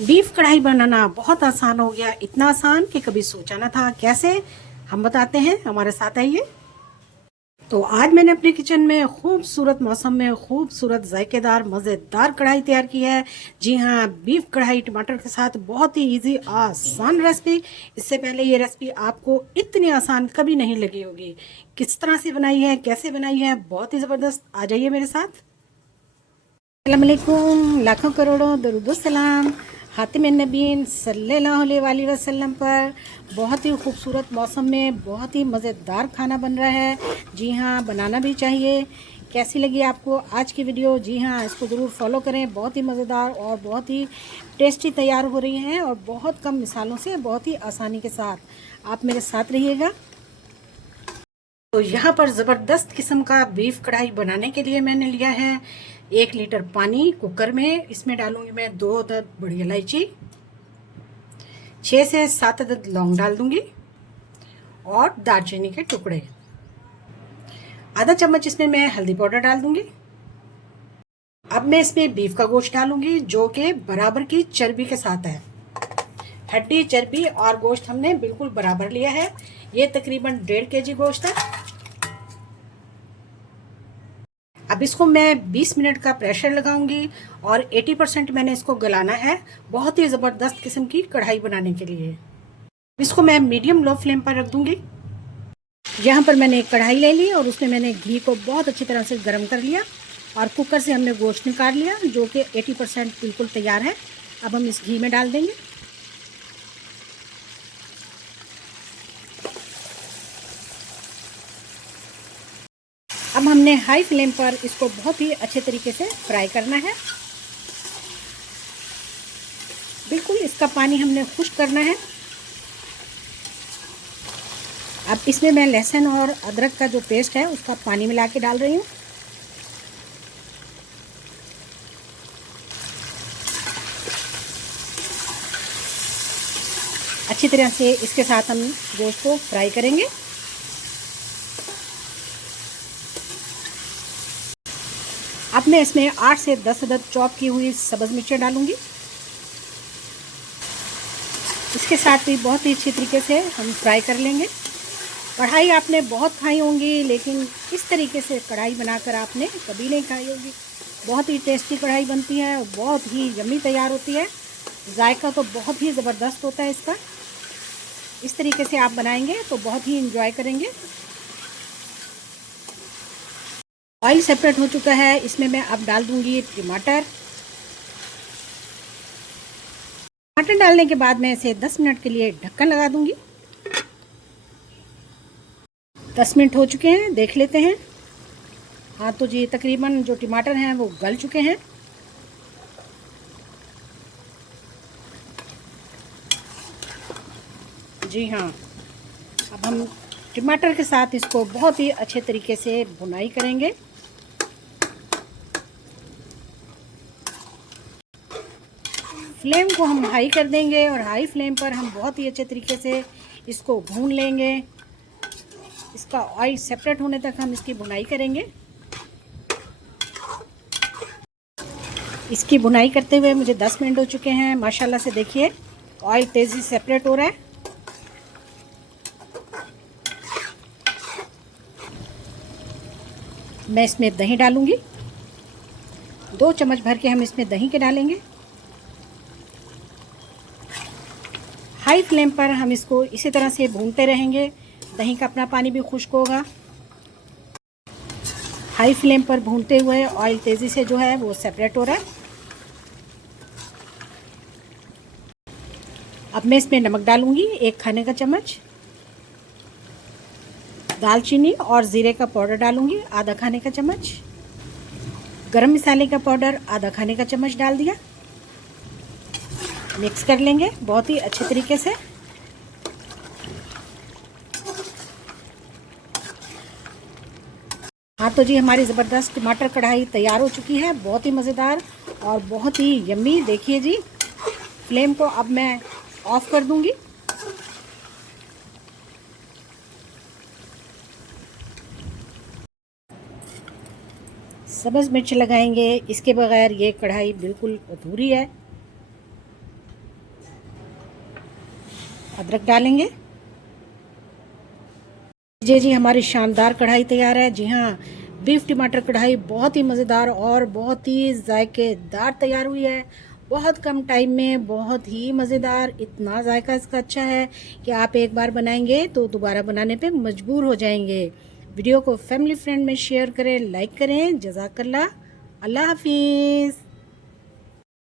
Beef कढ़ाई बनाना बहुत आसान हो गया, इतना आसान कि कभी सोचा ना था। कैसे, हम बताते हैं, हमारे साथ आइए। तो आज मैंने अपने किचन में खूबसूरत मौसम में खूबसूरत जायकेदार मज़ेदार कढ़ाई तैयार की है। जी हाँ, बीफ कढ़ाई टमाटर के साथ बहुत ही इजी आसान रेसिपी। इससे पहले ये रेसिपी आपको इतनी आसान कभी नहीं लगी होगी। किस तरह से बनाई है, कैसे बनाई है, बहुत ही ज़बरदस्त। आ जाइए मेरे साथ। अस्सलाम वालेकुम, लाखों करोड़ों दरूद सलाम हातिम नबीन सल्लल्लाहु अलैहि वसल्लम पर। बहुत ही खूबसूरत मौसम में बहुत ही मज़ेदार खाना बन रहा है। जी हाँ, बनाना भी चाहिए। कैसी लगी आपको आज की वीडियो? जी हाँ, इसको ज़रूर फॉलो करें। बहुत ही मज़ेदार और बहुत ही टेस्टी तैयार हो रही हैं और बहुत कम मिसालों से बहुत ही आसानी के साथ आप मेरे साथ रहिएगा। तो यहाँ पर ज़बरदस्त किस्म का बीफ कढ़ाई बनाने के लिए मैंने लिया है 1 लीटर पानी कुकर में। इसमें डालूंगी मैं 2 अदद बड़ी इलायची, 6 से 7 अदद लौंग डाल दूंगी और दालचीनी के टुकड़े। आधा चम्मच इसमें मैं हल्दी पाउडर डाल दूंगी। अब मैं इसमें बीफ का गोश्त डालूंगी जो कि बराबर की चर्बी के साथ है। हड्डी, चर्बी और गोश्त हमने बिल्कुल बराबर लिया है। ये तकरीबन 1.5 kg गोश्त है। अब इसको मैं 20 मिनट का प्रेशर लगाऊंगी और 80% मैंने इसको गलाना है, बहुत ही ज़बरदस्त किस्म की कढ़ाई बनाने के लिए। इसको मैं मीडियम लो फ्लेम पर रख दूंगी। यहाँ पर मैंने एक कढ़ाई ले ली और उसमें मैंने घी को बहुत अच्छी तरह से गर्म कर लिया और कुकर से हमने गोश्त निकाल लिया जो कि 80% बिल्कुल तैयार है। अब हम इस घी में डाल देंगे। अब हमने हाई फ्लेम पर इसको बहुत ही अच्छे तरीके से फ्राई करना है। बिल्कुल इसका पानी हमने खुश्क करना है। अब इसमें मैं लहसुन और अदरक का जो पेस्ट है उसका पानी मिला के डाल रही हूँ। अच्छी तरह से इसके साथ हम गोश्त को फ्राई करेंगे। अब मैं इसमें 8 से 10 अदद चॉप की हुई सब्ज़ मिर्चें डालूंगी। इसके साथ भी बहुत ही अच्छी तरीके से हम फ्राई कर लेंगे। कढ़ाई आपने बहुत खाई होंगी लेकिन इस तरीके से कढ़ाई बनाकर आपने कभी नहीं खाई होगी। बहुत ही टेस्टी कढ़ाई बनती है और बहुत ही यम्मी तैयार होती है। जायका तो बहुत ही ज़बरदस्त होता है इसका। इस तरीके से आप बनाएंगे तो बहुत ही इंजॉय करेंगे। ऑयल सेपरेट हो चुका है, इसमें मैं अब डाल दूंगी टमाटर। टमाटर डालने के बाद मैं इसे 10 मिनट के लिए ढक्कन लगा दूंगी। 10 मिनट हो चुके हैं, देख लेते हैं। हाँ तो जी, तकरीबन जो टमाटर हैं वो गल चुके हैं। जी हाँ, अब हम टमाटर के साथ इसको बहुत ही अच्छे तरीके से भुनाई करेंगे। फ्लेम को हम हाई कर देंगे और हाई फ्लेम पर हम बहुत ही अच्छे तरीके से इसको भून लेंगे। इसका ऑयल सेपरेट होने तक हम इसकी भुनाई करेंगे। इसकी भुनाई करते हुए मुझे 10 मिनट हो चुके हैं। माशाल्लाह से देखिए ऑयल तेज़ी सेपरेट हो रहा है। मैं इसमें दही डालूंगी। 2 चम्मच भर के हम इसमें दही के डालेंगे। हाई फ्लेम पर हम इसको इसी तरह से भूनते रहेंगे। दही का अपना पानी भी खुश्क होगा। हाई फ्लेम पर भूनते हुए ऑयल तेज़ी से जो है वो सेपरेट हो रहा है। अब मैं इसमें नमक डालूंगी 1 खाने का चम्मच। दालचीनी और ज़ीरे का पाउडर डालूंगी आधा खाने का चम्मच। गरम मसाले का पाउडर आधा खाने का चम्मच डाल दिया। मिक्स कर लेंगे बहुत ही अच्छे तरीके से। हाँ तो जी, हमारी ज़बरदस्त टमाटर कढ़ाई तैयार हो चुकी है, बहुत ही मज़ेदार और बहुत ही यम्मी। देखिए जी, फ्लेम को अब मैं ऑफ़ कर दूंगी। सब्ज़ मिर्च लगाएंगे, इसके बगैर ये कढ़ाई बिल्कुल अधूरी है। अदरक डालेंगे। जी हमारी शानदार कढ़ाई तैयार है। जी हाँ, बीफ टमाटर कढ़ाई बहुत ही मज़ेदार और बहुत ही जायकेदार तैयार हुई है। बहुत कम टाइम में बहुत ही मज़ेदार, इतना जायका इसका अच्छा है कि आप एक बार बनाएंगे तो दोबारा बनाने पे मजबूर हो जाएंगे। वीडियो को फैमिली फ्रेंड में शेयर करें, लाइक करें। जज़ाकल्लाह, अल्लाह हाफिज़।